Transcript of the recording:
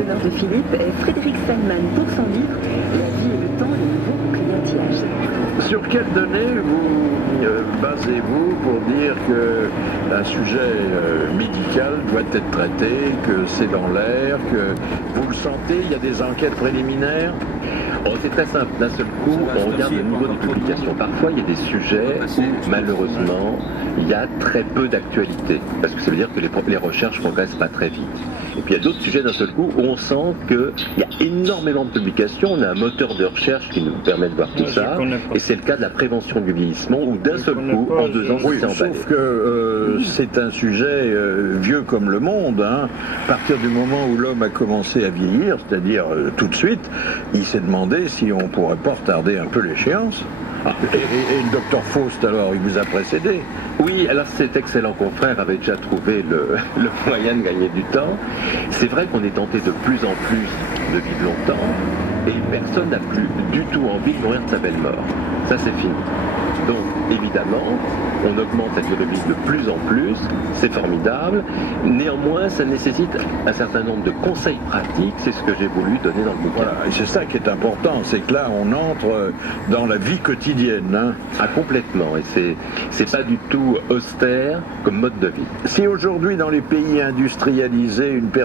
d'honneur de Philippe est Frédéric Steinman pour son livre La vie et le temps, le nouveau grillage. Sur quelles données vous basez-vous pour dire qu'un sujet médical doit être traité, que c'est dans l'air, que vous le sentez, il y a des enquêtes préliminaires? Oh, c'est très simple, d'un seul coup, on regarde le niveau de publication. Parfois, il y a des sujets où, malheureusement, il y a très peu d'actualité. Parce que ça veut dire que les recherches ne progressent pas très vite. Et puis, il y a d'autres sujets, d'un seul coup, où on sent qu'il y a énormément de publications. On a un moteur de recherche qui nous permet de voir tout ça. Et c'est le cas de la prévention du vieillissement, où d'un seul coup, en 2 ans, c'est emballé. Sauf que c'est un sujet vieux comme le monde. Hein. À partir du moment où l'homme a commencé à vieillir, c'est-à-dire tout de suite, il s'est demandé si on ne pourrait pas retarder un peu l'échéance. Et le docteur Faust, alors, il vous a précédé? Oui, alors cet excellent confrère avait déjà trouvé le moyen de gagner du temps. C'est vrai qu'on est tenté de plus en plus de vivre longtemps, et personne n'a plus du tout envie de mourir de sa belle mort. Ça, c'est fini. Donc, évidemment, on augmente la durée de vie de plus en plus, c'est formidable. Néanmoins, ça nécessite un certain nombre de conseils pratiques, c'est ce que j'ai voulu donner dans le bouquin. Voilà, et c'est ça qui est important, c'est que là, on entre dans la vie quotidienne. Hein. Ah, complètement, et c'est pas du tout austère comme mode de vie. Si aujourd'hui, dans les pays industrialisés, une personne